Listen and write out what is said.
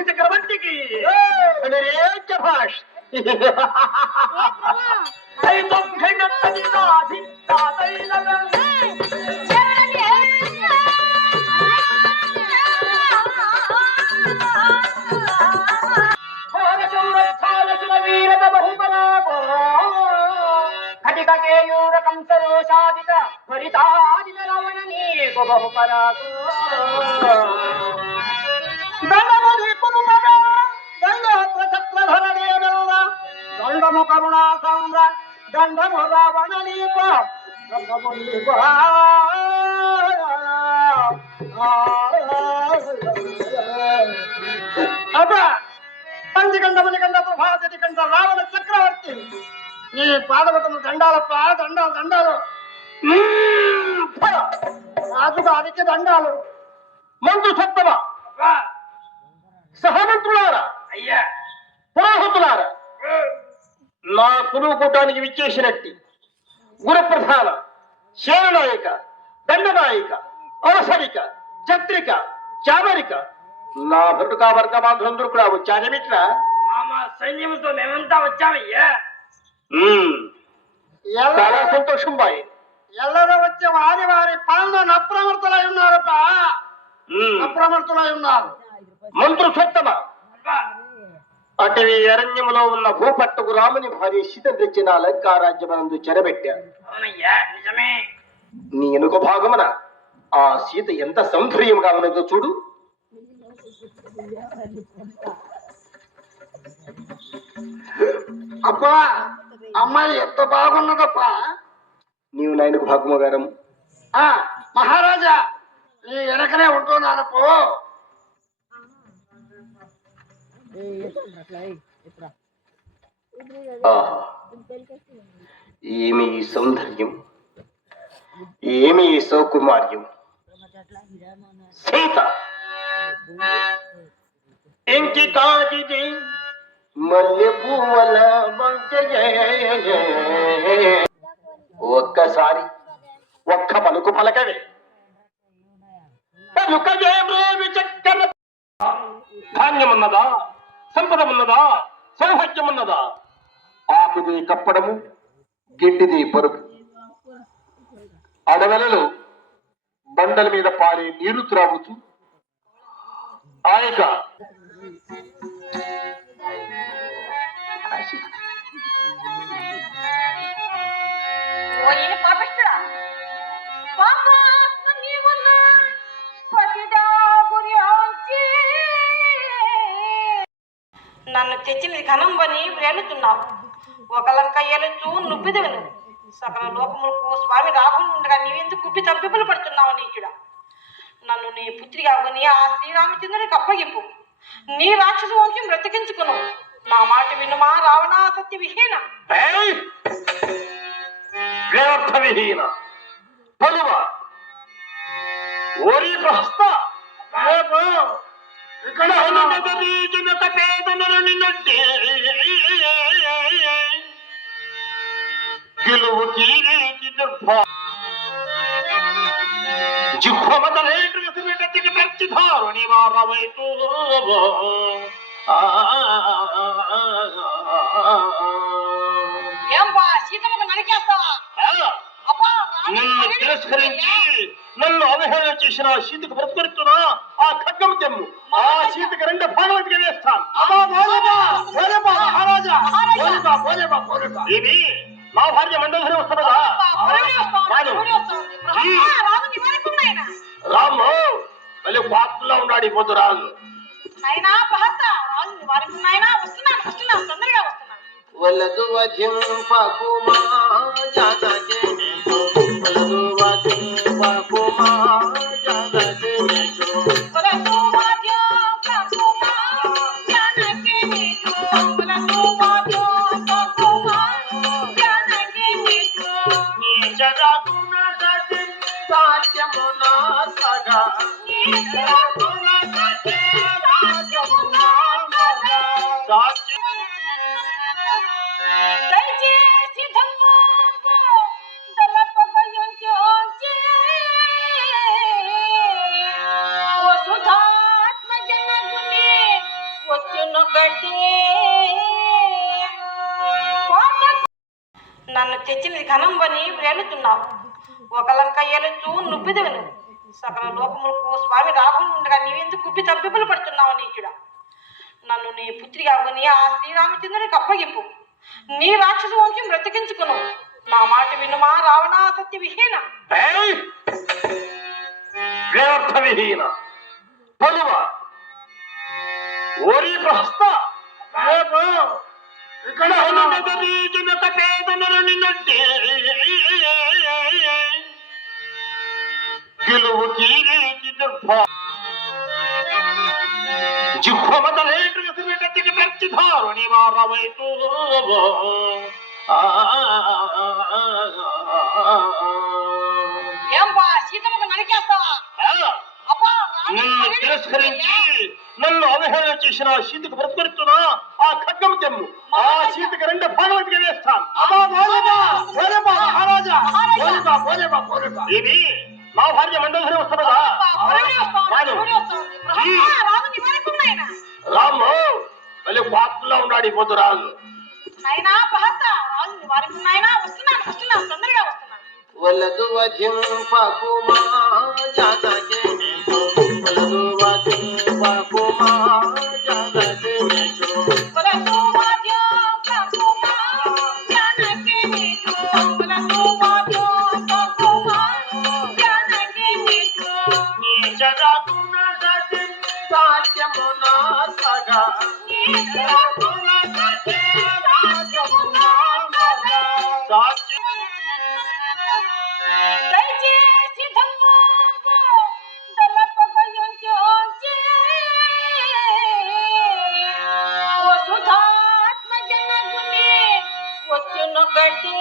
చక్రవర్తికి భాష కంసరోషాదిత భరితాదిత రమణ నీకు బహుపరాకు దండము కరుణా సామ్ర దండము రావణ నీప పంచగండ ప్రభాసతి కంట రావణ చక్రవర్తి నీ పాదవతము దండాలప్ప దండాలు దండాలు రాజుగారికి దండాలు మంత్రు సత్తమా సహమంత్రులారా అయ్యా పురోహితులారా నా కురువు కూటానికి విచ్చేసినట్టి గురుప్రధాన సేననాయక దండనాయక అవసరిక చత్రిక చామరిక నా భటుకా వర్గ బాంధులందరూ కూడా వచ్చారేమిట్రా సైన్యంతో మేమంతా వచ్చామయ్యా చాలా సంతోషం బాయ్ ఎల్లరూ వచ్చే వారి వారి పాలన అప్రమర్తులై ఉన్నారప్ప అప్రమర్తులై ఉన్నారు మంత్రు సత్తమా అటవీ అరణ్యములో ఉన్న భూపట్టకు రాముని భార్య సీత తెచ్చిన లంకారాజ్యమందు చెరబెట్టారు నీ ఎనుక భాగమున ఆ సీత ఎంత సౌందర్యంగా ఉన్నదో చూడు అబ్బా అమ్మాయి ఎంత బాగున్నదప్పా నీవు నాయనకు భాగము గారం మహారాజా నీ వెనకనే ఉంటున్నానప్పు ఏమి సౌందర్యం ఏమి సౌకుమార్యం సీత ఇంకి కాదిది మల్లె పువ్వల ఒక్కసారి ఒక్క పలుకు పలకవే పలుకవే చక్కర ధాన్యమున్నదా సంపదమున్నదా సౌభాగ్యమున్నదా ఆకుది కప్పడము గిడ్డిది పరుపు అడవులలో బండల మీద పారే నీరు త్రాగుతూ ఆయక నన్ను తెచ్చిన ఘనం పని ప్రేమిస్తున్నావు ఒక లంక ఏలుచూ నుబ్బిదవను సకల లోకములకు స్వామి రాకుండా ఉండగా నీవెందుకు కుప్పి తప్పిపులు పడుతున్నావు నీచుడా నన్ను నీ పుత్రిగా కొని ఆ శ్రీరామచంద్రునికి అప్పగింపు నీ రాక్షస వంశం బ్రతికించుకును నా మాట వినుమా రావణ సత్య విహీన విహీన ఓరి ప్రహస్త ఇక్కడ పేదనలు నిన్నట్టే గెలువు కీరేకి జిహ్వమతలేటి ప్రతిధారుని వారవైతూ ఏం బా సీతమ్మకు నరికేస్తావా నన్ను తిరస్కరించి నన్ను అవహేళన చేసిన ఆ సీతకు బ్రతుకుతున్నా ఆ ఖడ్గం తెమ్ము ఆ సీతకు రెండు భాగవతిగా వేస్తాను ఇది నా భార్య మండలి వస్తున్నదా రాము మళ్ళీ పాత్రలో ఉన్నాడు ఈ పొద్దు రాజు వలదు వజింపకుమా వలదు వజింపకుమా నన్ను తెచ్చినది ఘనంబని వ్రేలుతున్నావు. ఒక లంక ఏలుచూ నుబ్బిదవెను. సకల లోకములకు స్వామి రాకుండా నీవెందుకు కుప్పి తప్పిపులు పడుతున్నావు నీచుడా? నన్ను నీ పుత్రిగా కొని ఆ శ్రీరామచంద్రునికి అప్పగింపు. నీ రాక్షస వంశం బ్రతికించుకును. నా మాట వినుమా రావణా సత్య విహీన. వ్యర్థ విహీన పలువ ఓరి ప్రహస్త ఇక్కడ జనత పేదనలు నిన్నట్టే గెలువు కీరేకి జిహ్వమతలేటికి పెంచిధారుని వారవైతూ ఏం బా సీతమ్మకు నరికేస్తావా? నన్ను తిరస్కరించి నన్ను అవహేళన చేసిన ఆ సీతకు బ్రతుకుతున్నా ఆ ఖడ్గం తెమ్ము. ఆ సీతకి రెండు భాగవతిగా వేస్తాను. ఇది నా భార్య మండలి వస్తున్నదా? రాము మళ్ళీ పాత్రలో ఉన్నాడు ఈ పొద్దు రాజు. అయినా రాజు వస్తున్నాను తొందరగా వస్తున్నాను. వలదు వజింపకుమా జానకి నీకు వలదు వజింపకుమా జానకి నీకు వలదు వజింపకుమా జానకి నీకు వలదు వజింపకుమా జానకి నీకు నీ జగమున సతి సాధ్యమున సగా నీ జగమున సతి సాధ్యమున సగా సాధ్య దయచేసి ధమ్మంబు దళపగయుంచోంచి వసుధాత్మ జనగుని వచ్చును గట్టి